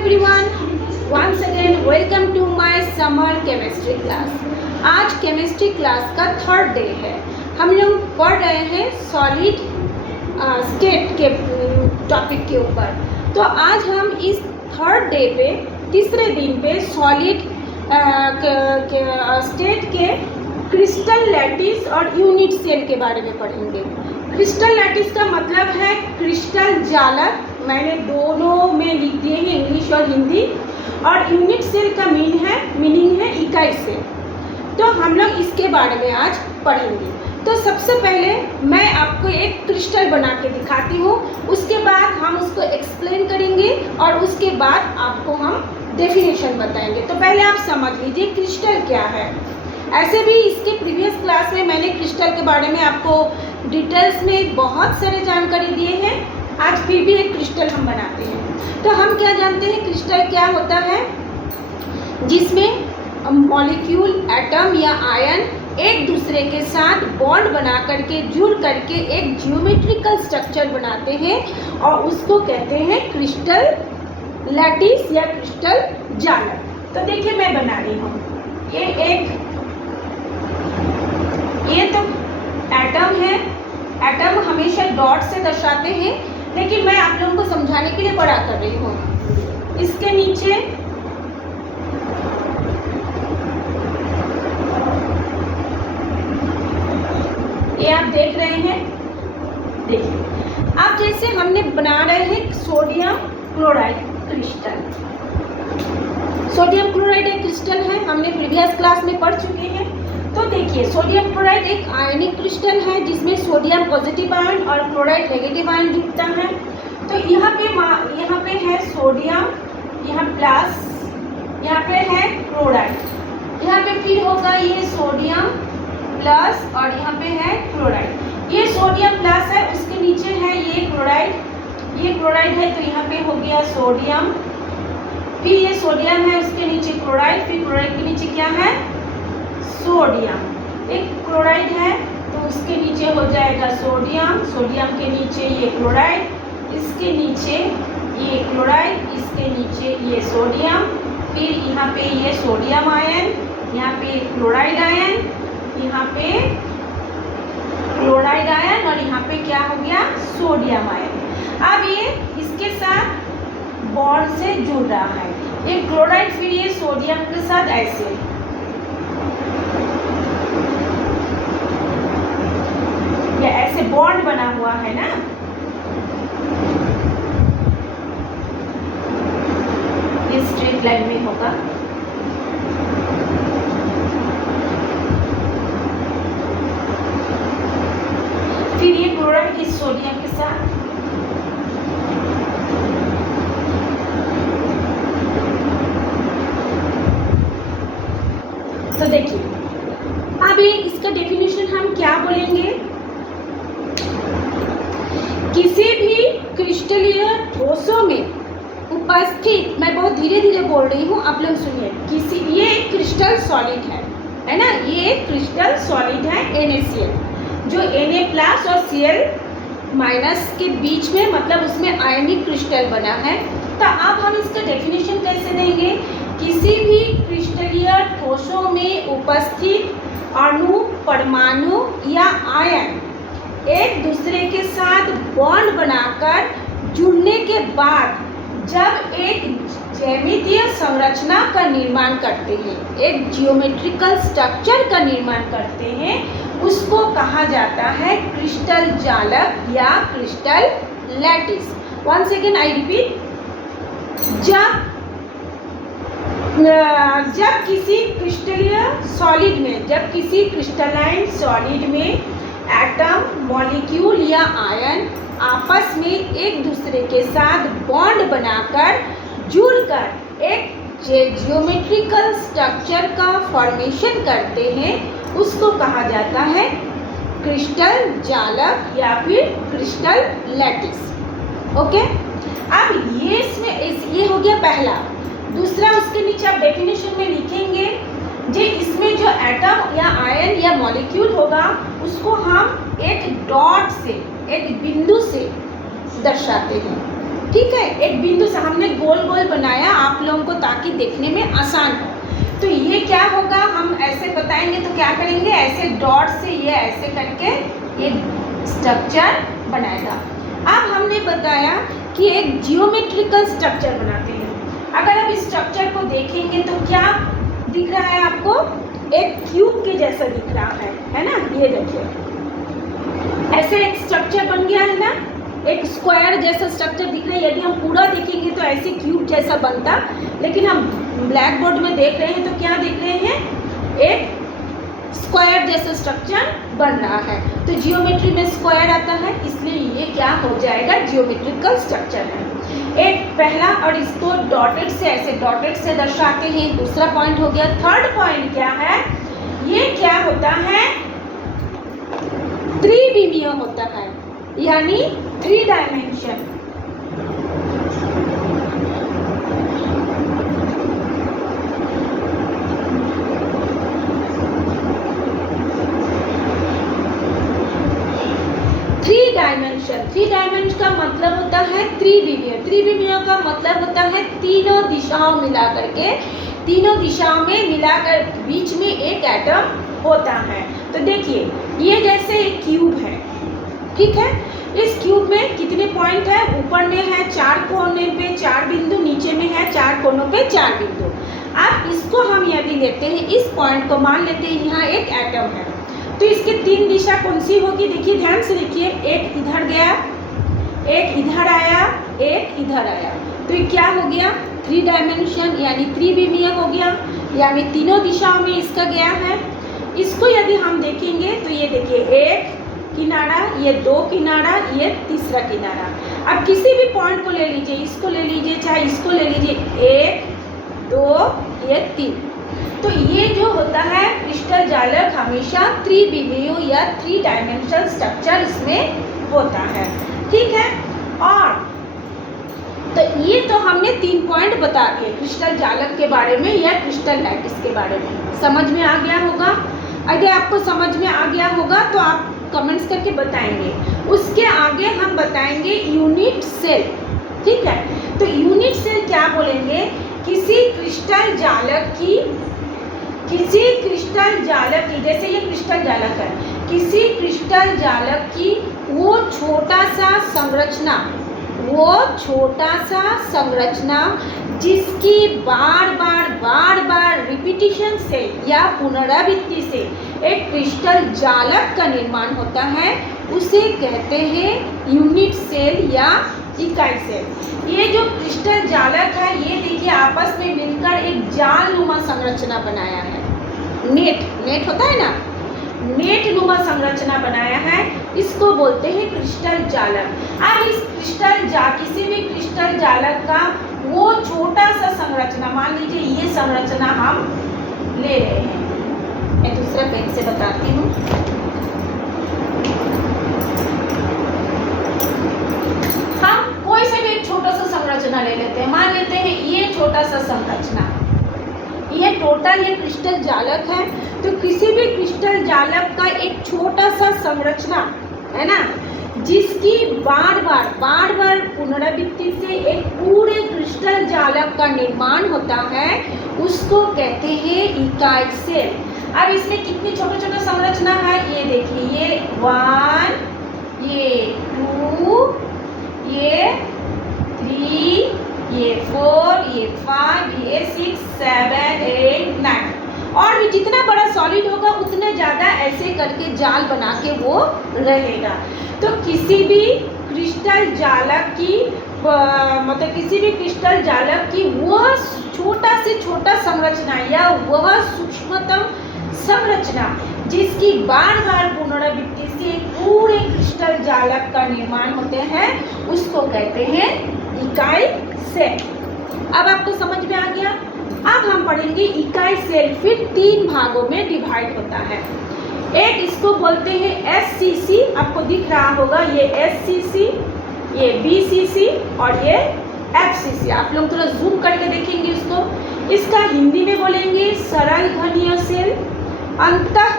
everyone, once again welcome to my summer chemistry class। आज chemistry class का third day है। हम लोग पढ़ रहे हैं सॉलिड स्टेट के टॉपिक के ऊपर। तो आज हम इस थर्ड डे पे तीसरे दिन पे सॉलिड स्टेट के क्रिस्टल लैटिस और यूनिट सेल के बारे में पढ़ेंगे। क्रिस्टल लैटिस का मतलब है क्रिस्टल जालक, मैंने दोनों में लिख दिए हैं इंग्लिश और हिंदी। और यूनिट सेल का मीनिंग है इकाई सेल। तो हम लोग इसके बारे में आज पढ़ेंगे। तो सबसे पहले मैं आपको एक क्रिस्टल बना के दिखाती हूँ, उसके बाद हम उसको एक्सप्लेन करेंगे और उसके बाद आपको हम डेफिनेशन बताएंगे। तो पहले आप समझ लीजिए क्रिस्टल क्या है। ऐसे भी इसके प्रीवियस क्लास में मैंने क्रिस्टल के बारे में आपको डिटेल्स में बहुत सारे जानकारी दिए हैं। आज फिर भी एक क्रिस्टल हम बनाते हैं। तो हम क्या जानते हैं क्रिस्टल क्या होता है? जिसमें मॉलिक्यूल, एटम या आयन एक दूसरे के साथ बॉन्ड बना करके जुड़ करके एक जियोमेट्रिकल स्ट्रक्चर बनाते हैं और उसको कहते हैं क्रिस्टल लैटिस या क्रिस्टल जालक। तो देखिए मैं बना रही हूँ, ये तो एटम है। एटम हमेशा डॉट से दर्शाते हैं, लेकिन मैं आप लोगों को समझाने के लिए बड़ा कर रही हूँ। इसके नीचे ये आप देख रहे हैं, देखिए अब जैसे हमने बना रहे हैं sodium chloride crystal. Sodium chloride एक क्रिस्टल है, हमने प्रीवियस क्लास में पढ़ चुके हैं। तो देखिए सोडियम क्लोराइड एक आयनिक क्रिस्टल है जिसमें सोडियम पॉजिटिव आयन और क्लोराइड नेगेटिव आयन जुड़ता है। तो यहाँ पे है सोडियम, यहाँ प्लस, यहाँ पे है क्लोराइड, यहाँ पे फिर होगा ये सोडियम प्लस और यहाँ पे है क्लोराइड। ये सोडियम प्लस है, उसके नीचे है ये क्लोराइड है। तो यहाँ पे हो गया सोडियम, फिर ये सोडियम है, उसके नीचे क्लोराइड, फिर क्लोराइड के नीचे क्या है सोडियम। एक क्लोराइड है तो उसके नीचे हो जाएगा सोडियम, सोडियम के नीचे ये क्लोराइड, इसके नीचे ये क्लोराइड, इसके नीचे ये सोडियम, फिर यहाँ पे ये सोडियम आयन, यहाँ पे क्लोराइड आयन, यहाँ पे क्लोराइड आयन और यहाँ पे क्या हो गया सोडियम आयन। अब ये इसके साथ बॉन्ड से जुड़ रहा है, ये क्लोराइड फिर ये सोडियम के साथ ऐसे या ऐसे बॉन्ड बना हुआ है ना। ये स्ट्रेट लाइन में होगा। फिर ये क्लोराइड इस सोडियम के साथ तो देखिए अब ये इसका डेफिनेशन हम क्या बोलेंगे? किसी भी क्रिस्टलीय ठोसों में उपस्थित, मैं बहुत धीरे धीरे बोल रही हूँ, आप लोग सुनिए। ये एक क्रिस्टल सॉलिड है ना, ये एक क्रिस्टल सॉलिड है NaCl, जो Na+ और Cl- के बीच में, मतलब उसमें आयनिक क्रिस्टल बना है। तो अब हम इसका डेफिनेशन कैसे देंगे? किसी भी क्रिस्टलीय ठोसों में उपस्थित अणु, परमाणु या आयन एक दूसरे के साथ बॉन्ड बनाकर जुड़ने के बाद जब एक ज्यामितीय संरचना का निर्माण करते हैं, एक जियोमेट्रिकल स्ट्रक्चर का निर्माण करते हैं, उसको कहा जाता है क्रिस्टल जालक या crystal lattice. Once again I repeat, जब किसी क्रिस्टलीय सॉलिड में, जब किसी क्रिस्टलाइन सॉलिड में एटम, मॉलिक्यूल या आयन आपस में एक दूसरे के साथ बॉन्ड बनाकर जुड़कर एक जियोमेट्रिकल स्ट्रक्चर का फॉर्मेशन करते हैं, उसको कहा जाता है क्रिस्टल जालक या फिर क्रिस्टल लैटिस। ओके, अब ये हो गया पहला। दूसरा, उसके नीचे आप डेफिनेशन में लिखेंगे जे इसमें जो एटम या आयन या मॉलिक्यूल होगा उसको हम एक डॉट से, एक बिंदु से दर्शाते हैं। ठीक है, एक बिंदु से हमने गोल गोल बनाया, देखने में आसान हो। तो ये क्या होगा, हम ऐसे बताएंगे तो क्या करेंगे, ऐसे डॉट से ये ऐसे करके ये स्ट्रक्चर बनाएगा। अब हमने बताया कि एक जियोमेट्रिकल स्ट्रक्चर बनाते हैं। अगर आप इस स्ट्रक्चर को देखेंगे तो क्या दिख रहा है आपको, एक क्यूब के जैसा दिख रहा है ना। ये देखिए ऐसे एक स्ट्रक्चर बन गया है ना, एक स्क्वायर जैसा स्ट्रक्चर दिख रहा है। यदि हम पूरा देखेंगे तो ऐसे क्यूब जैसा बनता, लेकिन हम ब्लैक बोर्ड में देख रहे हैं तो क्या देख रहे हैं, एक स्क्वायर जैसा स्ट्रक्चर बन रहा है। तो जियोमेट्री में स्क्वायर आता है, इसलिए ये क्या हो जाएगा, जियोमेट्रिकल स्ट्रक्चर है। एक पहला, और इसको डॉटेड से ऐसे डॉटेड से दर्शाते हैं, दूसरा पॉइंट हो गया। थर्ड पॉइंट क्या है, ये क्या होता है, त्रिविमीय होता है, यानी 3 डायमेंशन। थ्री डायमेंशन का मतलब होता है त्रिविमीय। त्रिविमीय का मतलब होता है तीनों दिशाओं मिला करके, तीनों दिशाओं में मिलाकर बीच में एक एटम होता है। तो देखिए ये जैसे एक क्यूब है, ठीक है। इस क्यूब में कितने पॉइंट है, ऊपर में है 4 कोने पे 4 बिंदु, नीचे में है 4 कोनों पे 4 बिंदु। अब इसको हम यदि लेते हैं, इस पॉइंट को मान लेते हैं यहाँ एक एटम है, तो इसकी 3 दिशा कौन सी होगी, देखिए ध्यान से देखिए, एक इधर गया, एक इधर आया, एक इधर आया। तो ये क्या हो गया, 3 डायमेंशन यानी त्रिविमीय हो गया, यानी तीनों दिशाओं में इसका गया है। इसको यदि हम देखेंगे तो ये देखिए एक किनारा, ये 2 किनारा, ये तीसरा किनारा। अब किसी भी पॉइंट को ले लीजिए, इसको ले लीजिए चाहे इसको ले लीजिए, 1 2 ये 3। तो ये जो होता है क्रिस्टल जालक हमेशा त्रिविमीय या 3 डायमेंशनल स्ट्रक्चर इसमें होता है, ठीक है। और तो ये तो हमने 3 पॉइंट बता दिए क्रिस्टल जालक के बारे में या क्रिस्टल लैटिस के बारे में। समझ में आ गया होगा? अगर आपको समझ में आ गया होगा तो आप कमेंट्स करके बताएंगे। उसके आगे हम बताएंगे यूनिट सेल, ठीक है। तो यूनिट सेल क्या बोलेंगे, किसी क्रिस्टल जालक की, जैसे ये क्रिस्टल जालक है, किसी क्रिस्टल जालक की वो छोटा सा संरचना जिसकी बार बार रिपीटिशन से या पुनरावृत्ति से एक क्रिस्टल जालक का निर्माण होता है, उसे कहते हैं यूनिट सेल या इकाई सेल। ये जो क्रिस्टल जालक है, ये देखिए आपस में मिलकर एक जाल नुमा संरचना बनाया है। नेट होता है ना, नेट नुमा संरचना बनाया है, इसको बोलते हैं क्रिस्टल जालक। अब इस किसी भी क्रिस्टल जालक का वो छोटा सा संरचना, मान लीजिए ये संरचना हम ले रहे हैं, मैं दूसरा पेज से बताती हूँ। हम कोई से भी एक छोटा सा संरचना ले लेते हैं, मान लेते हैं ये छोटा सा संरचना, ये टोटल ये क्रिस्टल जालक है। तो किसी भी क्रिस्टल जालक का एक छोटा सा संरचना है ना, जिसकी बार बार पुनरावृत्ति से एक पूरे क्रिस्टल जालक का निर्माण होता है, उसको कहते हैं इकाई सेल। अब इसमें कितनी छोटे छोटे संरचना है, ये देखिए, ये 1, ये 2, ये 3, ये 4, ये 5, ये 6, 7, 8, 9, और भी जितना बड़ा सॉलिड होगा उतने ज़्यादा ऐसे करके जाल बना के वो रहेगा। तो किसी भी क्रिस्टल जालक की मतलब किसी भी क्रिस्टल जालक की वह छोटा से छोटा संरचना या वह सूक्ष्मतम संरचना जिसकी बार बार पुनरावृत्ति से पूरे क्रिस्टल जालक का निर्माण होते हैं, उसको कहते हैं इकाई सेल। अब आपको समझ में आ गया। अब हम पढ़ेंगे इकाई सेल फिर 3 भागों में डिवाइड होता है। एक इसको बोलते हैं SCC, आपको दिख रहा होगा ये SCC, ये BCC और ये FCC। आप लोग थोड़ा जूम करके देखेंगे इसको। इसका हिंदी में बोलेंगे सरल घनीय सेल, अंतः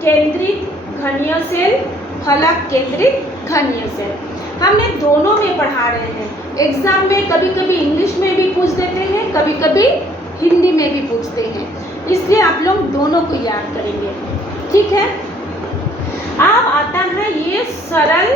केंद्रित घनीय सेल, फलक केंद्रित घनीय सेल। हमने दोनों में पढ़ा रहे हैं। एग्जाम में कभी कभी इंग्लिश में भी पूछ देते हैं, कभी कभी हिंदी में भी पूछते हैं, इसलिए आप लोग दोनों को याद करेंगे। ठीक है, अब आता है ये सरल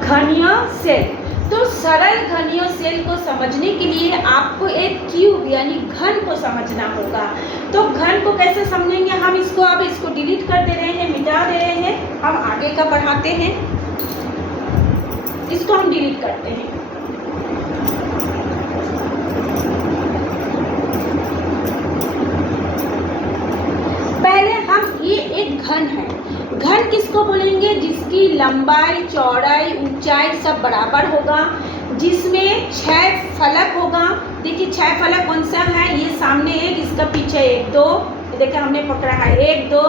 घनीय सेल। तो सरल घनीय सेल को समझने के लिए आपको एक क्यूब यानी घन को समझना होगा। तो घन को कैसे समझेंगे हम? इसको डिलीट कर दे रहे हैं, मिटा दे रहे हैं, हम आगे का पढ़ाते हैं। इसको हम डिलीट करते हैं। पहले हम ये एक घन है। घन किसको बोलेंगे? जिसकी लंबाई, चौड़ाई, ऊंचाई सब बराबर होगा, जिसमें 6 फलक होगा। देखिए 6 फलक कौन सा है? ये सामने एक, इसका पीछे 1 2, देखिए हमने पकड़ा है 1 2,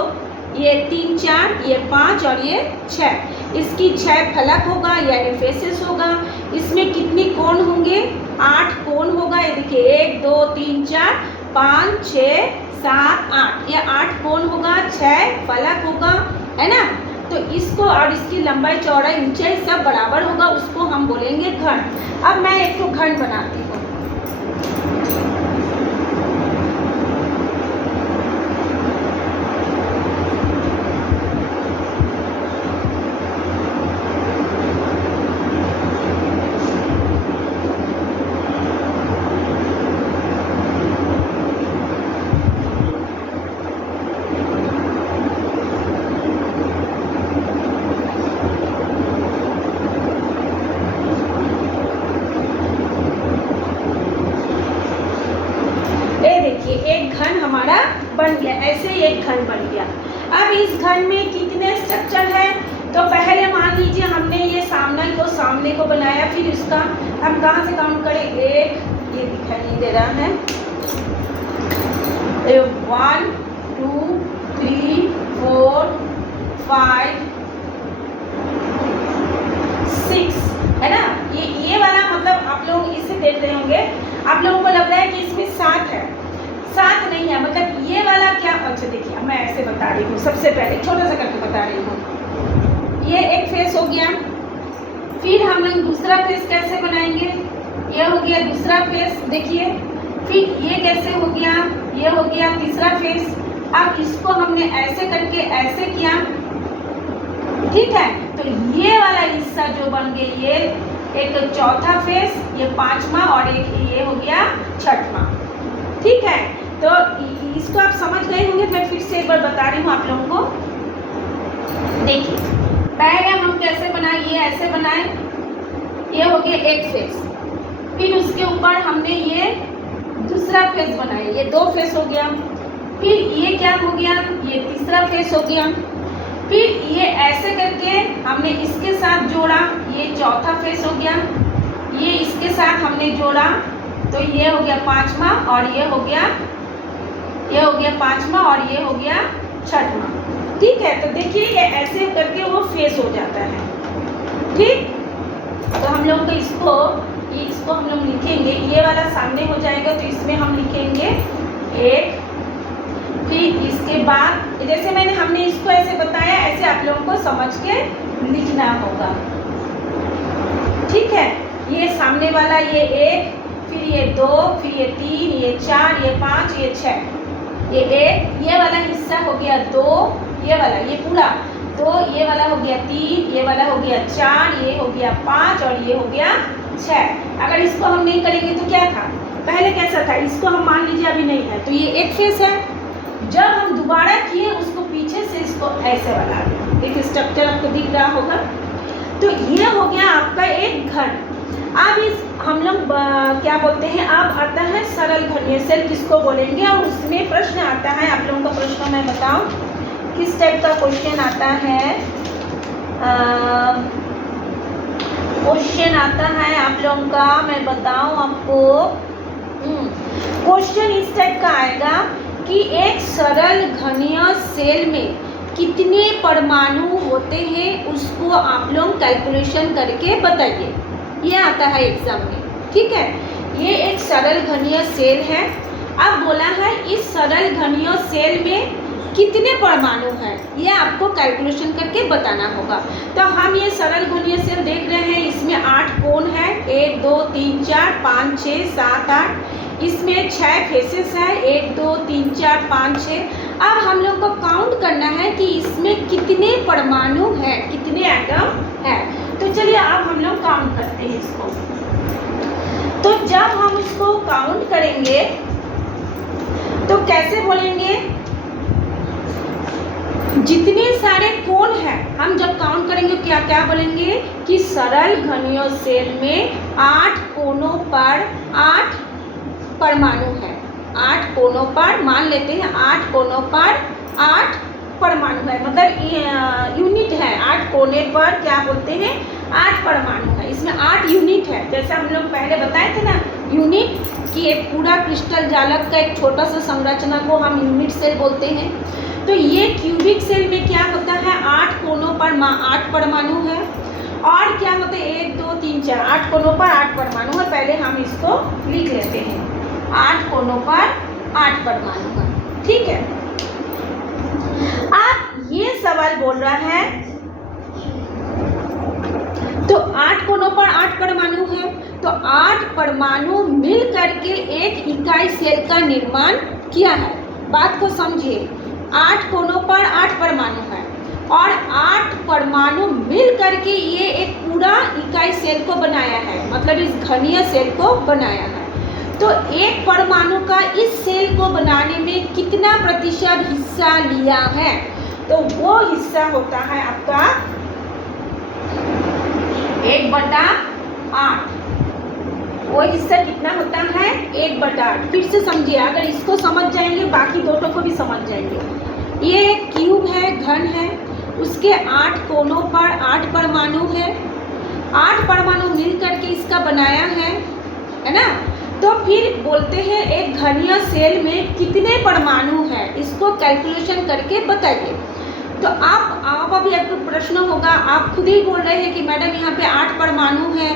ये 3 4, ये 5 और ये 6। इसकी 6 फलक होगा यानी फेसेस होगा। इसमें कितने कोण होंगे? 8 कोण होगा। ये देखिए 1 2 3 4 5 6 7 8, ये 8 कोण होगा, 6 फलक होगा, है ना। तो इसको और इसकी लंबाई, चौड़ाई, ऊंचाई सब बराबर होगा, उसको हम बोलेंगे घन। अब मैं एक तो घन बनाती हूँ। एक घन हमारा बन गया, ऐसे एक घन बन गया। अब इस घन में कितने स्ट्रक्चर है? तो पहले मान लीजिए हमने ये सामने को बनाया, फिर इसका हम कहाँ से काउंट करें? 1, ये दिखाई नहीं दे रहा है, 1 2 3 4 5 6, है ना। ये वाला मतलब आप लोग इसे देख रहे होंगे, आप लोगों को लग रहा है कि इसमें 7 है। 7 नहीं है, मतलब ये वाला क्या? अच्छा देखिए मैं ऐसे बता रही हूँ, सबसे पहले छोटा सा करके बता रही हूँ। ये एक फेस हो गया, फिर हम लोग दूसरा फेस कैसे बनाएंगे? ये हो गया दूसरा फेस, देखिए। फिर ये कैसे हो गया? ये हो गया तीसरा फेस। अब इसको हमने ऐसे करके ऐसे किया, ठीक है। तो ये वाला हिस्सा जो बन गया, ये एक चौथा फेस, ये 5वां और एक ये हो गया 6वां। ठीक है, तो इसको आप समझ गए होंगे। मैं फिर से एक बार बता रही हूँ आप लोगों को। देखिए पहले हम कैसे बनाए? ये ऐसे बनाए, ये हो गया एक फेस, फिर उसके ऊपर हमने ये दूसरा फेस बनाया, ये 2 फेस हो गया। फिर ये क्या हो गया? ये तीसरा फेस हो गया। फिर ये ऐसे करके हमने इसके साथ जोड़ा, ये चौथा फेस हो गया। ये इसके साथ हमने जोड़ा, तो ये हो गया 5वां और ये हो गया 5वां और ये हो गया 6वां। ठीक है, तो देखिए ये ऐसे करके वो फेस हो जाता है। ठीक, तो हम लोग को इसको हम लोग लिखेंगे, ये वाला सामने हो जाएगा तो इसमें हम लिखेंगे 1। फिर इसके बाद जैसे हमने इसको ऐसे बताया, ऐसे आप लोगों को समझ के लिखना होगा। ठीक है, ये सामने वाला ये 1, फिर ये 2, फिर ये 3, ये 4, ये 5, ये 6, ये 1, ये वाला हिस्सा हो गया 2, ये वाला ये पूरा 2, ये वाला हो गया 3, ये वाला हो गया 4, ये हो गया 5 और ये हो गया 6। अगर इसको हम नहीं करेंगे तो क्या था? पहले कैसा था? इसको हम मान लीजिए अभी नहीं है, तो ये एक फेस है। जब हम दोबारा किए उसको पीछे से इसको ऐसे वाला एक स्ट्रक्चर आपको दिख रहा होगा। तो ये हो गया आपका एक घन। अब इस हम लोग क्या बोलते हैं, अब आता है सरल घनीय सेल, किसको बोलेंगे? और उसमें प्रश्न आता है, आप लोगों का प्रश्न मैं बताऊं किस टाइप का क्वेश्चन आता है। क्वेश्चन आता है आप लोगों का, मैं बताऊं आपको। क्वेश्चन इस टाइप का आएगा कि एक सरल घनीय सेल में कितने परमाणु होते हैं, उसको आप लोग कैलकुलेशन करके बताइए। ये आता है एग्जाम में। ठीक है, ये एक सरल घनीय सेल है। अब बोला है इस सरल घनीय सेल में कितने परमाणु हैं, ये आपको कैलकुलेशन करके बताना होगा। तो हम ये सरल घनीय सेल देख रहे हैं, इसमें 8 कोण है, 1 2 3 4 5 6 7 8। इसमें 6 फेसेस है, 1 2 3 4 5 6। अब हम लोग को काउंट करना है कि इसमें कितने परमाणु हैं, कितने एटम है। तो चलिए अब हम लोग काउंट करते हैं इसको। तो जब हम इसको काउंट करेंगे तो कैसे बोलेंगे, जितने सारे कोण हैं हम जब काउंट करेंगे क्या क्या बोलेंगे कि सरल घनीय सेल में 8 कोनों पर 8 परमाणु है। 8 कोनों पर मान लेते हैं 8 कोनों पर 8 परमाणु है, मतलब यूनिट है। 8 कोने पर क्या बोलते हैं 8 परमाणु है। इसमें 8 यूनिट है, जैसा हम लोग पहले बताए थे ना यूनिट कि एक पूरा क्रिस्टल जालक का एक छोटा सा संरचना को हम यूनिट सेल बोलते हैं। तो ये क्यूबिक सेल में क्या होता है 8 कोनों पर 8 परमाणु है। और क्या होते हैं 1 2 3 4 8 कोनों पर 8 परमाणु है। पहले हम इसको लिख लेते हैं, 8 कोनों पर 8 परमाणु है, ठीक है। अब ये सवाल बोल रहा है तो 8 कोनों पर 8 परमाणु है, तो 8 परमाणु मिल करके एक इकाई सेल का निर्माण किया है। बात को समझिए, 8 कोनों पर 8 परमाणु है और 8 परमाणु मिल करके ये एक पूरा इकाई सेल को बनाया है, मतलब इस घनीय सेल को बनाया है। तो एक परमाणु का इस सेल को बनाने में कितना प्रतिशत हिस्सा लिया है, तो वो हिस्सा होता है आपका 1/8। वो हिस्सा कितना होता है 1/8। फिर से समझिए, अगर इसको समझ जाएंगे बाकी दोनों को भी समझ जाएंगे। ये एक क्यूब है, घन है, उसके 8 कोनों पर 8 परमाणु है। 8 परमाणु मिल करके इसका बनाया है ना। तो फिर बोलते हैं एक घनीय सेल में कितने परमाणु है, इसको कैलकुलेशन करके बताइए। तो आप अभी आपको प्रश्न होगा, आप खुद ही बोल रहे हैं कि मैडम यहाँ पे 8 परमाणु है,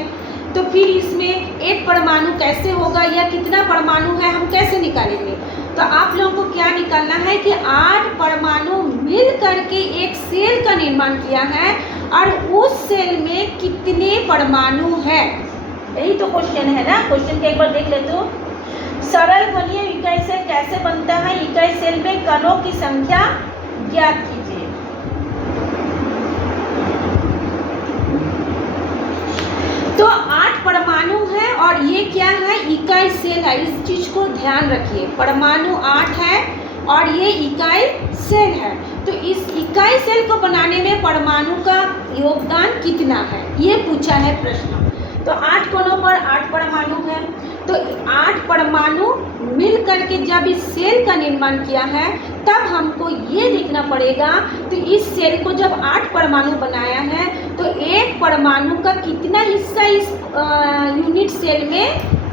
तो फिर इसमें एक परमाणु कैसे होगा या कितना परमाणु है हम कैसे निकालेंगे। तो आप लोगों को क्या निकालना है कि 8 परमाणु मिल करके एक सेल का निर्माण किया है और उस सेल में कितने परमाणु है, यही तो क्वेश्चन है ना। क्वेश्चन को एक बार देख लेते हो। सरल घनीय इकाई सेल कैसे बनता है, इकाई सेल में कणों की संख्या ज्ञात कीजिए। तो 8 परमाणु है और ये क्या है इकाई सेल है, इस चीज को ध्यान रखिए। परमाणु 8 है और ये इकाई सेल है। तो इस इकाई सेल को बनाने में परमाणु का योगदान कितना है, ये पूछा है प्रश्न। तो 8 कोनों पर 8 परमाणु है, तो 8 परमाणु मिल करके जब इस सेल का निर्माण किया है तब हमको ये देखना पड़ेगा। तो इस सेल को जब 8 परमाणु बनाया है तो एक परमाणु का कितना हिस्सा इस यूनिट सेल में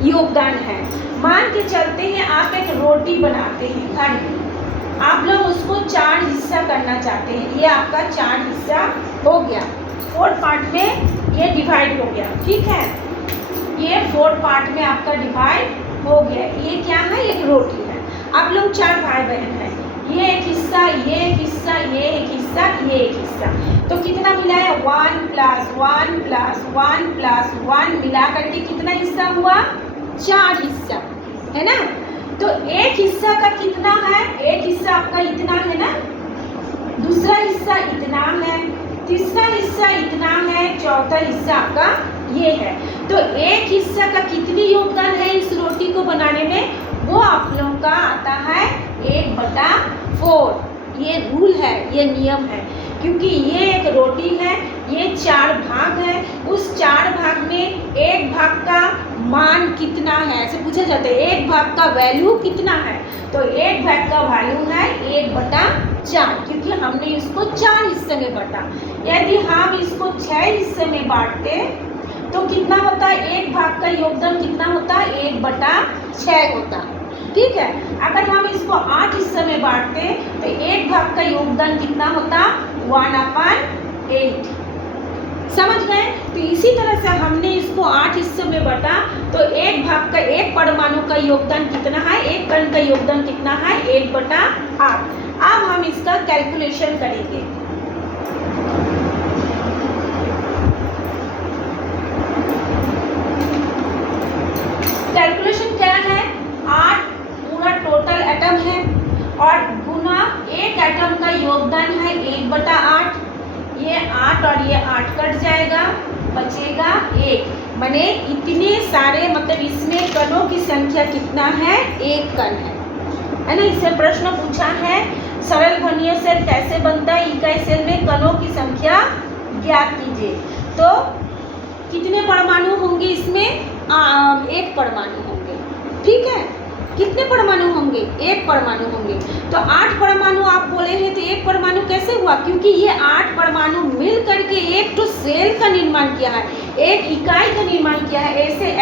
योगदान है। मान के चलते हैं आप एक रोटी बनाते हैं घर में, आप लोग उसको 4 हिस्सा करना चाहते हैं। ये आपका 4 हिस्सा हो गया, 4 पार्ट में ये डिवाइड हो गया, ठीक है। ये 4 पार्ट में आपका डिवाइड हो गया। ये क्या है, एक रोटी है। आप लोग 4 भाई बहन हैं, ये एक हिस्सा, ये एक हिस्सा, ये एक हिस्सा, ये एक हिस्सा। तो कितना मिला है 1 + 1 + 1 + 1 मिला करके कितना हिस्सा हुआ 4 हिस्सा, है ना। तो एक हिस्सा का कितना है, एक हिस्सा आपका इतना है ना, दूसरा हिस्सा इतना है, तीसरा हिस्सा इतना है, चौथा हिस्सा आपका ये है। तो एक हिस्सा का कितनी योगदान है इस रोटी को बनाने में, वो आप लोगों का आता है 1/4। ये रूल है, ये नियम है, क्योंकि ये एक रोटी है, ये 4 भाग है। उस 4 भाग में एक भाग का मान कितना है ऐसे पूछा जाता है, एक भाग का वैल्यू कितना है। तो एक भाग का वैल्यू है 1/4, क्योंकि हमने इसको 4 हिस्से में बांटा। यदि हम इसको 6 हिस्से में बांटते तो कितना होता है, एक भाग का योगदान कितना होता है 1/6 होता, ठीक है। अगर हम इसको 8 हिस्से में बांटते तो एक भाग का योगदान कितना होता 1/8। समझ गए। तो इसी तरह से हमने इसको 8 हिस्सों में बांटा, तो एक भाग का एक परमाणु का योगदान कितना है, एक कण का योगदान कितना है 1/8। अब हम इसका कैलकुलेशन करेंगे। कैलकुलेशन क्या है, 8 पूरा टोटल एटम है और गुना एक एटम का योगदान है 1/8। ये 8 और ये 8 कट जाएगा, बचेगा 1। माने इतने सारे, मतलब इसमें कणों की संख्या कितना है, 1 कण है ना। इससे प्रश्न पूछा है सरल घनीय सेल कैसे बनता है, इकाई सेल में कणों की संख्या ज्ञात कीजिए। तो कितने परमाणु होंगे इसमें, 1 परमाणु होंगे, ठीक है। कितने परमाणु होंगे, 1 परमाणु होंगे। तो 8 परमाणु आप बोले हैं, तो 1 परमाणु कैसे हुआ, क्योंकि ये 8 परमाणु मिल करके एक तो सेल का निर्माण किया है, एक इकाई का निर्माण किया है,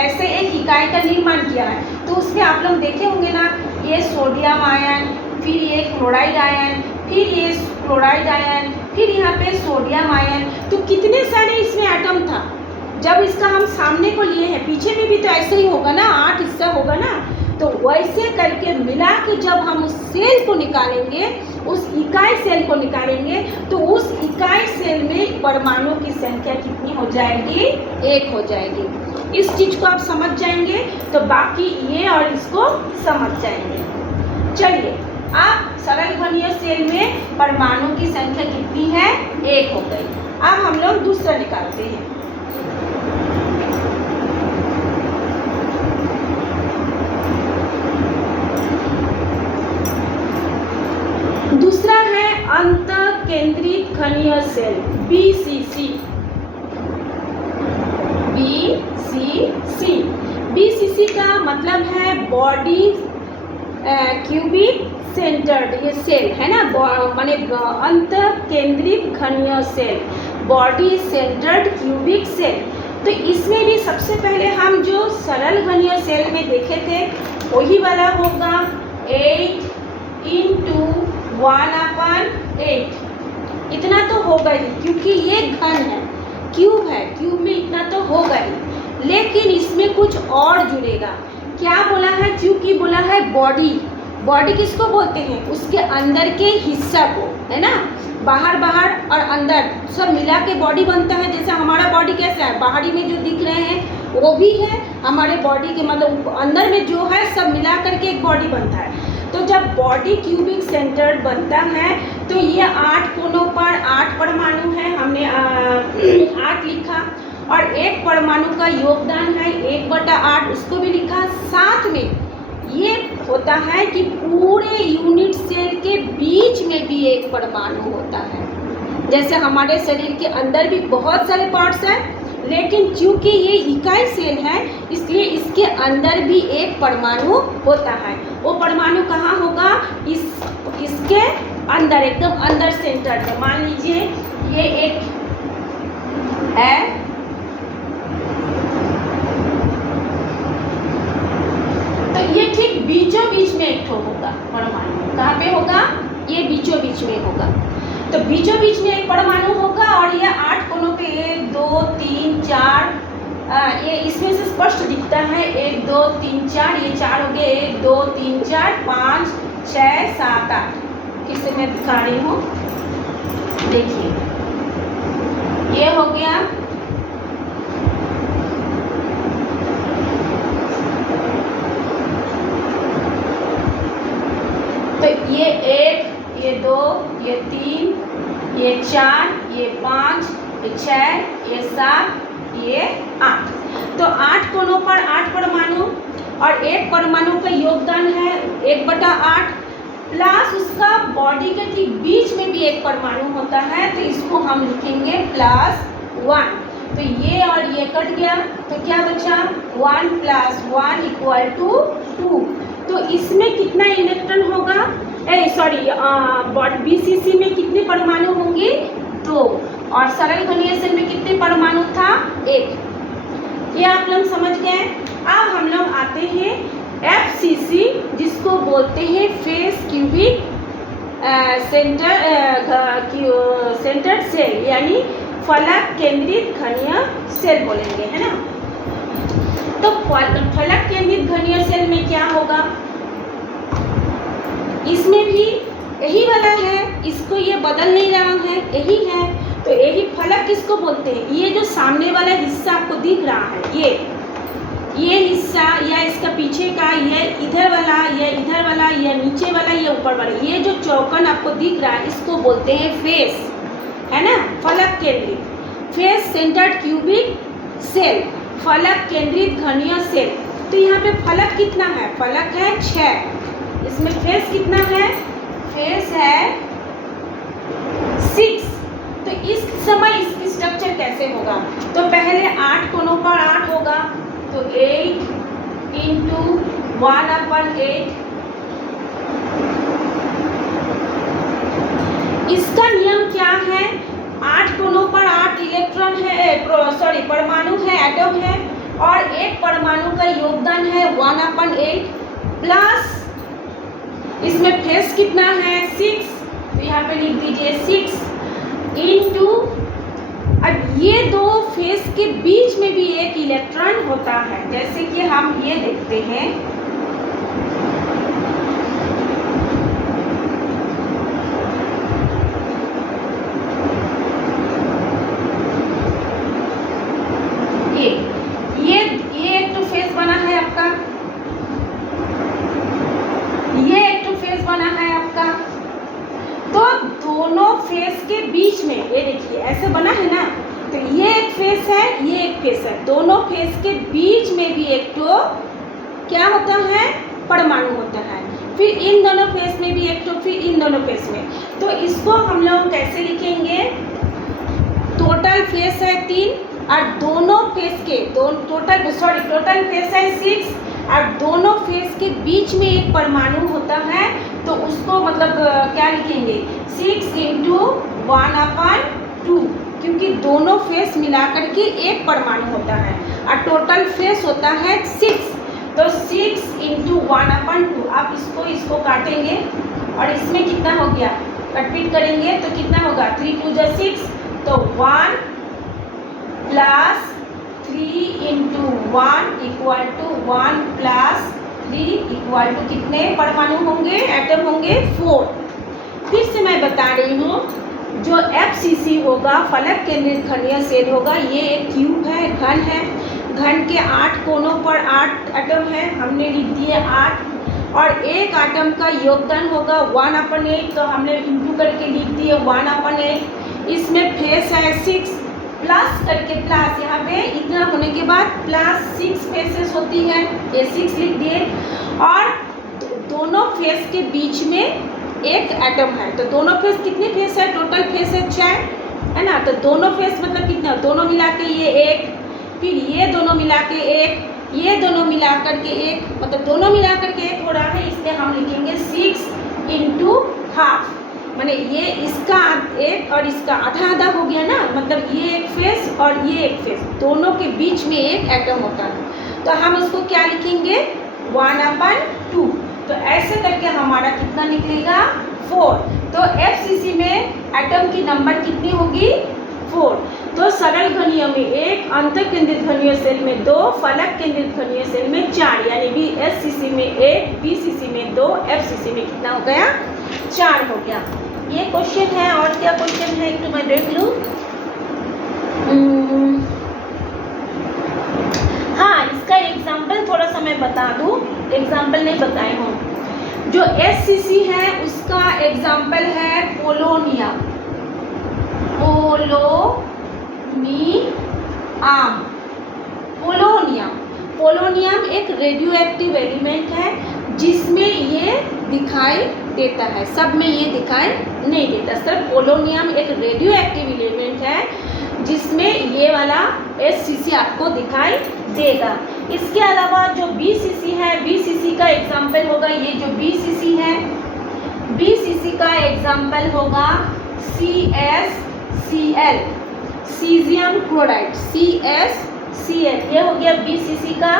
ऐसे एक इकाई का निर्माण किया है। तो उसमें आप लोग देखे होंगे ना, ये सोडियम आयन, फिर ये क्लोराइड आयन, फिर ये क्लोराइड आयन, फिर यहाँ पे सोडियम आयन। तो कितने सारे इसमें एटम था। जब इसका हम सामने को लिए हैं, पीछे में भी तो ऐसे ही होगा ना, 8 हिस्सा होगा ना। तो वैसे करके मिला के जब हम उस सेल को निकालेंगे, उस इकाई सेल को निकालेंगे, तो उस इकाई सेल में परमाणु की संख्या कितनी हो जाएगी, 1 हो जाएगी। इस चीज को आप समझ जाएंगे तो बाकी ये और इसको समझ जाएंगे। चलिए, अब सरल घनीय सेल में परमाणु की संख्या कितनी है, 1 हो गई। अब हम लोग दूसरा निकालते हैं। दूसरा है अंतःकेंद्रित घनीय सेल, BCC। BCC का मतलब है बॉडी क्यूबिक सेंटर्ड, ये सेल है ना, माने अंतःकेंद्रित घनीय cell, body centered cubic cell. तो इसमें भी सबसे पहले हम जो सरल घनीय सेल में देखे थे वही वाला होगा, 8 × 1/8। इतना तो होगा ही, क्योंकि ये घन है, क्यूब है, क्यूब में इतना तो होगा ही। लेकिन इसमें कुछ और जुड़ेगा। क्या बोला है, क्योंकि बोला है बॉडी। बॉडी किसको बोलते हैं, उसके अंदर के हिस्सा को, है ना। बाहर और अंदर सब मिला के बॉडी बनता है। जैसे हमारा बॉडी कैसा है, बाहरी में जो दिख रहे हैं वो भी है हमारे बॉडी के, मतलब अंदर में जो है सब मिला करके एक बॉडी बनता है। तो जब बॉडी क्यूबिक सेंटर्ड बनता है तो ये 8 कोनों पर 8 परमाणु है, हमने 8 लिखा, और एक परमाणु का योगदान है 1/8, उसको भी लिखा। साथ में ये होता है कि पूरे यूनिट सेल के बीच में भी एक परमाणु होता है। जैसे हमारे शरीर के अंदर भी बहुत सारे पार्ट्स हैं, लेकिन चूंकि ये इकाई सेल है इसलिए इसके अंदर भी एक परमाणु होता है। वो परमाणु कहाँ होगा, इसके अंदर, एकदम अंदर सेंटर में। मान लीजिए ये एक है, तो ये ठीक बीचों बीच में एक ठो होगा परमाणु। कहाँ पे होगा, ये बीचों बीच में होगा। तो बीचों बीच में एक परमाणु होगा और ये 8 कोनों पे 1 2 3 4, ये इसमें से स्पष्ट दिखता है 1 2 3 4, ये 4 हो गए, 1 2 3 4 5 6 7 8। फिर से मैं दिखा रही हूँ, देखिए ये हो गया, तो ये 1, ये 2, ये 3, ये 4, ये 5, ये 6, ये 7, ये 8। तो 8 कोनों पर 8 परमाणु और एक परमाणु का योगदान है 1/8, प्लस उसका बॉडी के ठीक बीच में भी एक परमाणु होता है, तो इसको हम लिखेंगे +1। तो ये और ये कट गया, तो क्या बचा, 1 + 1 = 2। तो इसमें कितना इलेक्ट्रॉन होगा, BCC में कितने परमाणु होंगे, 2, और सरल घनीय सेल में कितने परमाणु था, 1। ये आप लोग समझ गए। अब हम लोग आते हैं FCC, जिसको बोलते हैं फेस क्यूबिक सेंटर सेल, यानी फलक केंद्रित घनीय सेल बोलेंगे, है ना। तो फलक केंद्रित घनीय सेल में क्या होगा, इसमें भी यही वाला है, इसको ये बदल नहीं रहा है, यही है। तो यही फलक किसको बोलते हैं? ये जो सामने वाला हिस्सा आपको दिख रहा है, ये हिस्सा, या इसका पीछे का, ये इधर वाला, या इधर वाला, या नीचे वाला, या ऊपर वाला, ये जो चौकन आपको दिख रहा है इसको बोलते हैं फेस, है ना, फलक केंद्रित। फेस सेंटर्ड क्यूबिक सेल, फलक केंद्रित घनीय सेल। तो यहाँ पे फलक कितना है? फलक है 6, इसमें फेस कितना है? फेस है 6। तो इस समय इसकी स्ट्रक्चर कैसे होगा? तो पहले 8 कोनों पर 8 होगा, तो 8 × 1/8। इसका नियम क्या है? 8 कोनों पर 8 इलेक्ट्रॉन है, परमाणु है, एटम है, और एक परमाणु का योगदान है 1/8 प्लस इसमें फेस कितना है? 6। तो यहाँ पे लिख दीजिए 6 इंटू, अब ये दो फेस के बीच में भी एक इलेक्ट्रॉन होता है, जैसे कि हम ये देखते हैं, ये एक तो फेस बना है आपका, ये एक तो फेस बना है आपका। तो दोनों फेस के बीच में ये देखिए ऐसे बना है ना, तो ये एक फेस है, ये एक फेस है, दोनों फेस के बीच में भी एक तो क्या होता है? परमाणु होता है। फिर इन दोनों फेस में भी एक तो, फिर इन दोनों फेस में। तो इसको हम लोग कैसे लिखेंगे? टोटल फेस है 3 और दोनों फेस के टोटल फेस है 6 और दोनों फेस के बीच में एक परमाणु होता है, तो उसको मतलब क्या लिखेंगे? 6 × 1/2, क्योंकि दोनों फेस मिलाकर के एक परमाणु होता है और टोटल फेस होता है 6। तो 6 × 1/2। आप इसको काटेंगे और इसमें कितना हो गया? कटपीट करेंगे तो कितना होगा? 3 × 2 = 6, तो 1 प्लस 3 × 1 = 1 प्लस 3 = कितने परमाणु होंगे? एटम होंगे 4। फिर से मैं बता रही हूँ, जो FCC होगा, फलक केंद्रित घनीय सेल होगा, ये एक क्यूब है, घन है, घन के 8 कोनों पर 8 एटम है, हमने लिख दिए 8, और एक एटम का योगदान होगा 1/8, तो हमने इंटू करके लिख दिए 1/8। इसमें फेस है 6 प्लस करके प्लस, यहाँ पे इतना होने के बाद प्लस 6 फेसेस होती है, ये 6 लिख दिए, और दोनों फेस के बीच में एक एटम है। तो दोनों फेस कितने फेस है? टोटल फेस है 6, है ना। तो दोनों फेस मतलब कितना? दोनों मिला के ये 1, फिर ये दोनों मिला के 1, ये दोनों मिला कर के 1, मतलब दोनों मिला कर के 1 हो रहा है, इसलिए हम लिखेंगे 6 × ½ माने ये इसका एक और इसका आधा आधा हो गया ना, मतलब ये एक फेस और ये एक फेस, दोनों के बीच में एक एटम होता है। तो हम इसको क्या लिखेंगे? 1/2। तो ऐसे करके हमारा कितना निकलेगा? 4। तो FCC में एटम की नंबर कितनी होगी? 4। तो सरल घनीय में 1, अंतर केंद्रित घनीय सेल में 2, फलक केंद्रित घनीय सेल में 4, यानी SCC में 1, BCC में 2, FCC में कितना हो गया? 4 हो गया। ये क्वेश्चन है, और क्या क्वेश्चन है एक तो मैं देख लूँ। हाँ, इसका एग्जाम्पल थोड़ा सा मैं बता दूँ, एग्जाम्पल नहीं बताए हूँ। जो SCC है उसका एग्जाम्पल है पोलोनियम। पोलोनियम एक रेडियो एक्टिव एलिमेंट है, जिसमें ये दिखाई देता है, सब में ये दिखाई नहीं देता। सिर्फ पोलोनियम एक रेडियो एक्टिव एलिमेंट है जिसमें ये वाला SCC आपको दिखाई देगा। इसके अलावा जो BCC है, BCC का एग्जाम्पल होगा, ये जो BCC है, BCC का एग्जाम्पल होगा CSCl, सीजियम क्लोराइड, CSCl, ये हो गया BCC का।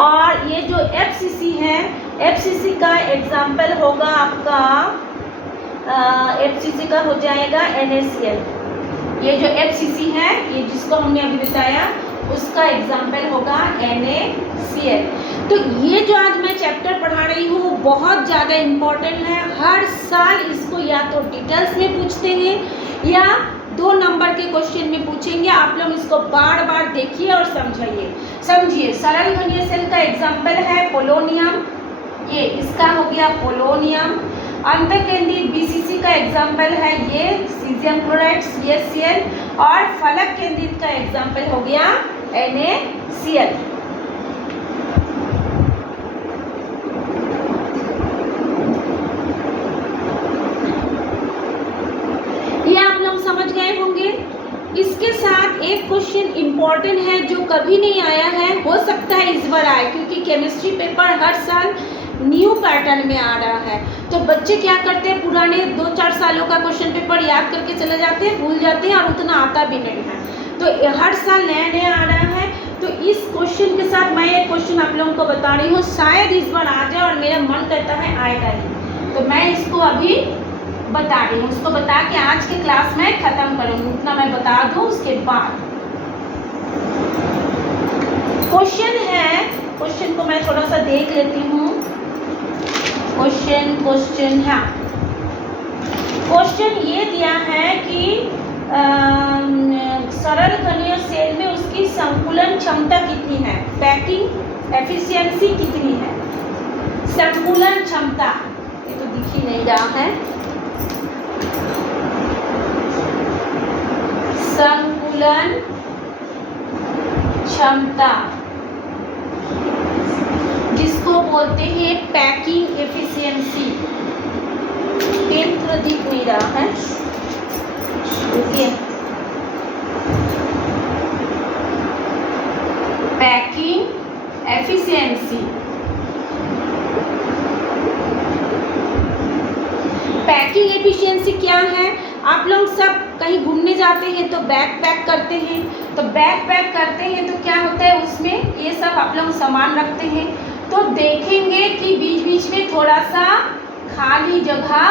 और ये जो FCC है, FCC का एग्जाम्पल होगा आपका, FCC का हो जाएगा NaCl। ये जो FCC है, ये जिसको हमने अभी बताया, उसका एग्जाम्पल होगा Na Cl। तो ये जो आज मैं चैप्टर पढ़ा रही हूँ वो बहुत ज़्यादा इम्पोर्टेंट है। हर साल इसको या तो डिटेल्स में पूछते हैं या 2 नंबर के क्वेश्चन में पूछेंगे। आप लोग इसको बार बार देखिए और समझिए। सरल घनीय सेल का एग्जाम्पल है पोलोनियम, ये इसका हो गया पोलोनियम। अंतःकेंद्रित BCC का एग्जाम्पल है ये सीजियम क्लोराइड CaCl, और फलक केंद्रित का एग्जाम्पल हो गया NaCl। ये आप लोग समझ गए होंगे। इसके साथ एक क्वेश्चन इम्पॉर्टेंट है जो कभी नहीं आया है, हो सकता है इस बार आए, क्योंकि केमिस्ट्री पेपर हर साल न्यू पैटर्न में आ रहा है। तो बच्चे क्या करते हैं, पुराने 2-4 सालों का क्वेश्चन पेपर याद करके चले जाते हैं, भूल जाते हैं और उतना आता भी नहीं है। तो हर साल नया नया आ रहा है। तो इस क्वेश्चन के साथ मैं एक क्वेश्चन आप लोगों को बता रही हूँ, शायद इस बार आ जाए और मेरा मन कहता है आएगा ही। तो मैं इसको अभी बता रही हूँ, उसको बता के आज के क्लास में ख़त्म करूँगी, उतना मैं बता दूँ। उसके बाद क्वेश्चन है, क्वेश्चन को मैं थोड़ा सा देख लेती हूँ। क्वेश्चन है, क्वेश्चन ये दिया है कि सरल घनीय सेल में उसकी संकुलन क्षमता कितनी है, पैकिंग एफिशिएंसी कितनी है। संकुलन क्षमता, ये तो दिख ही नहीं रहा है। संकुलन क्षमता जिसको बोलते हैं पैकिंग एफिशिएंसी। पेन तो दिख नहीं रहा है, पैकिंग एफिशिएंसी। पैकिंग एफिशिएंसी क्या है, आप लोग सब कहीं घूमने जाते हैं तो बैग पैक करते हैं, तो बैग पैक करते हैं तो क्या होता है, उसमें ये सब आप लोग सामान रखते हैं, तो देखेंगे कि बीच बीच में थोड़ा सा खाली जगह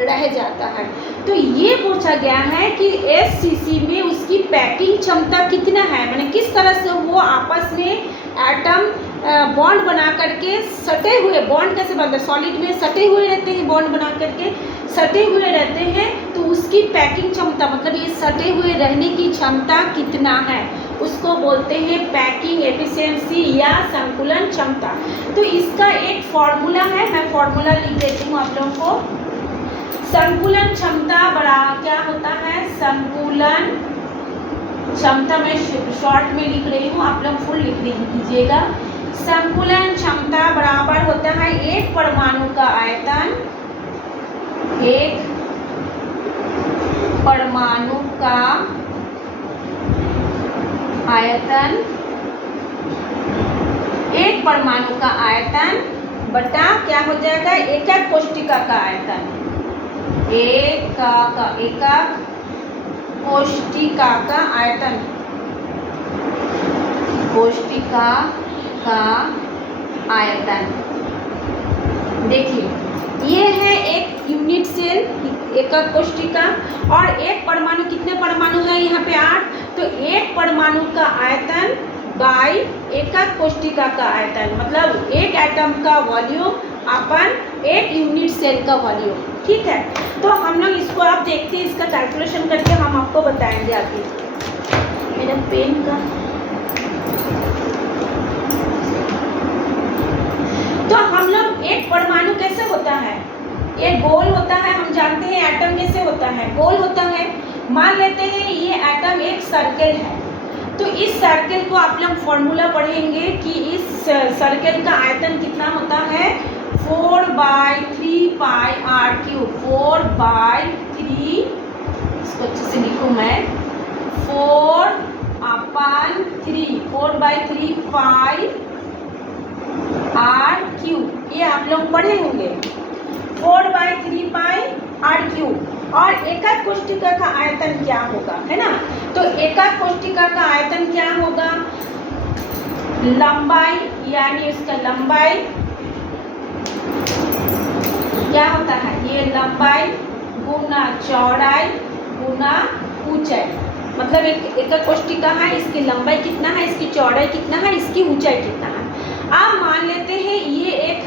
रह जाता है। तो ये पूछा गया है कि SCC में उसकी पैकिंग क्षमता कितना है, माने किस तरह से वो आपस में एटम बॉन्ड बना करके सटे हुए, बॉन्ड कैसे बनते हैं, सॉलिड में सटे हुए रहते हैं, बॉन्ड बना करके सटे हुए रहते हैं, तो उसकी पैकिंग क्षमता मतलब ये सटे हुए रहने की क्षमता कितना है, उसको बोलते हैं पैकिंग एफिशिएंसी या संकुलन क्षमता। तो इसका एक फॉर्मूला है, मैं फॉर्मूला लिख देती हूँ आप लोगों को। संकुलन क्षमता बड़ा क्या होता है, संकुलन क्षमता मैं शॉर्ट में लिख रही हूँ, आप लोग फुल लिख लीजिएगा। संकुलन क्षमता बराबर होता है एक परमाणु का आयतन, एक परमाणु का आयतन, एक परमाणु का आयतन बटा क्या हो जाएगा, एकक कोष्टिका का आयतन, एकक कोष्टिका का आयतन, कोष्टिका का आयतन। देखिए ये है एक यूनिट सेल, एकक कोष्टिका, और एक परमाणु, कितने परमाणु है यहाँ पे 8, तो एक परमाणु का आयतन बाय एकक कोष्टिका का आयतन, मतलब एक एटम का वॉल्यूम अपन एक यूनिट सेल का वॉल्यूम। ठीक है, तो हम लोग इसको आप देखते हैं, इसका कैलकुलेशन करके हम आपको बताएंगे आगे। मेरा पेन का, तो हम लोग एक परमाणु कैसे होता है, ये गोल होता है, हम जानते हैं एटम कैसे होता है, गोल होता है। मान लेते हैं ये एटम एक सर्कल है, तो इस सर्कल को आप लोग फॉर्मूला पढ़ेंगे कि इस सर्कल का आयतन कितना होता है, 4/3 पाई r³, 4/3, इसको अच्छे से लिखूँ मैं, 4/3 पाई r³, ये आप लोग पढ़े होंगे, 4/3 पाई r³। और एकक कोष्टिका का आयतन क्या होगा, है ना, तो एकक कोष्टिका का आयतन क्या होगा, लंबाई, यानी उसका लंबाई क्या होता है, ये लंबाई गुना चौड़ाई गुना ऊंचाई, मतलब एक एकक कोष्टिका है, इसकी लंबाई कितना है, इसकी चौड़ाई कितना है, इसकी ऊंचाई कितना है। अब मान लेते हैं ये एक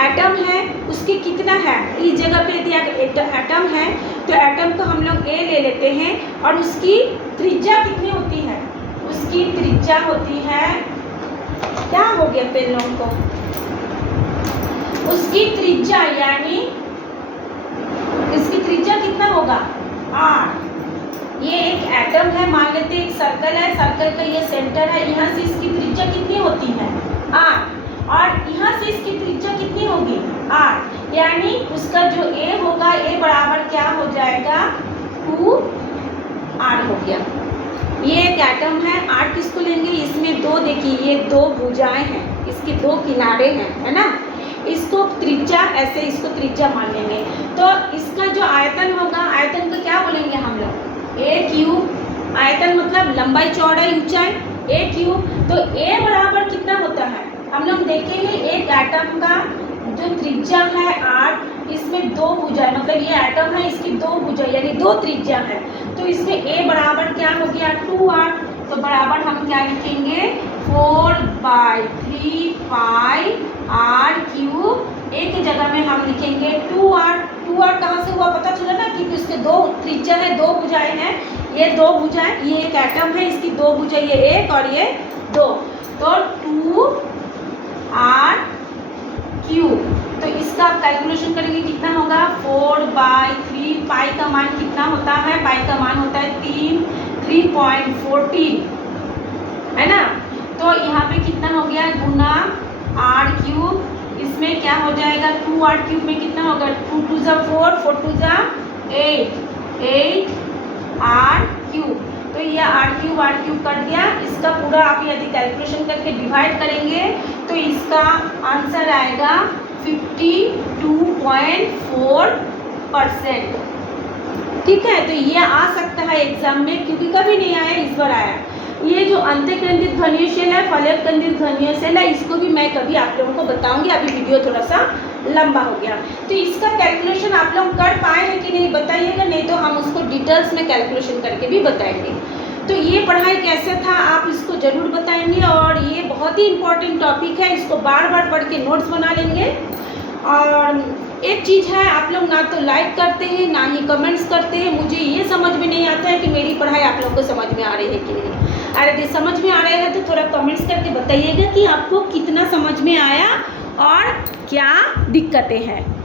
एटम है, उसकी कितना है, इस जगह पे दिया एटम है तो एटम को हम लोग ए ले लेते हैं और उसकी त्रिज्या कितनी होती है, उसकी त्रिज्या होती है, क्या हो गया पेन लोगों को, उसकी त्रिज्या यानी इसकी त्रिज्या कितना होगा r। ये एक एटम है, मान लेते हैं एक सर्कल है, सर्कल का ये सेंटर है, यहाँ से इसकी त्रिज्या कितनी होती है r, और यहाँ से इसकी त्रिज्या कितनी होगी r, यानी उसका जो a होगा a बराबर क्या हो जाएगा 2r हो गया। ये एक एटम है, r किसको लेंगे, इसमें दो, देखिए ये दो भुजाएं हैं, इसके दो किनारे हैं, है ना, इसको त्रिज्या ऐसे इसको त्रिज्या मान लेंगे। तो इसका जो आयतन होगा, आयतन को क्या बोलेंगे हम लोग, ए क्यूब, आयतन मतलब लंबाई चौड़ाई ऊंचाई, ए क्यूब। तो ए बराबर कितना होता है, हम लोग देखेंगे एक एटम का जो त्रिज्या है 8, इसमें दो भुजाएं, मतलब ये एटम है इसकी दो भुजाएं यानी दो त्रिज्या है, तो इसमें ए बराबर क्या हो गया 2r। तो बराबर हम क्या लिखेंगे 4/3 पाई r क्यूब, एक जगह में हम लिखेंगे 2r। 2r कहाँ से हुआ पता चला ना, क्योंकि उसके दो त्रिज्या है, दो भुजाएं हैं, ये दो भुजाएं, ये एक एटम है इसकी दो भुजाएं, ये एक और ये दो, तो 2r क्यूब। तो इसका आप कैलकुलेशन करेंगे कितना होगा 4/3, पाई का मान कितना होता है, पाई का मान होता है 3.14 है ना। तो यहाँ पे कितना हो गया गुना r क्यूब, इसमें क्या हो जाएगा 2r क्यूब में कितना होगा 2 2 जा 4, 4 2 जा 8 r क्यूब। तो ये r क्यूब कर दिया, इसका पूरा आप यदि कैलकुलेशन करके डिवाइड करेंगे तो इसका आंसर आएगा 52.4%। ठीक है, तो ये आ सकता है एग्जाम में, क्योंकि कभी नहीं आया, इस बार आया। ये जो अंतःकेंद्रित ध्वनीय शेल है, फलक केंद्रित ध्वनीय शेल है, इसको भी मैं कभी आप लोगों को बताऊंगी, अभी वीडियो थोड़ा सा लंबा हो गया। तो इसका कैलकुलेशन आप लोग कर पाए हैं कि नहीं बताइएगा, नहीं तो हम उसको डिटेल्स में कैलकुलेशन करके भी बताएंगे। तो ये पढ़ाई कैसा था आप इसको ज़रूर बताएंगे, और ये बहुत ही इम्पोर्टेंट टॉपिक है, इसको बार बार पढ़ के नोट्स बना लेंगे। और एक चीज़ है, आप लोग ना तो लाइक करते हैं ना ही कमेंट्स करते हैं, मुझे ये समझ में नहीं आता है कि मेरी पढ़ाई आप लोगों को समझ में आ रही है कि नहीं। अरे समझ में आ रहा है तो थोड़ा कमेंट्स करके बताइएगा कि आपको कितना समझ में आया और क्या दिक्कतें हैं।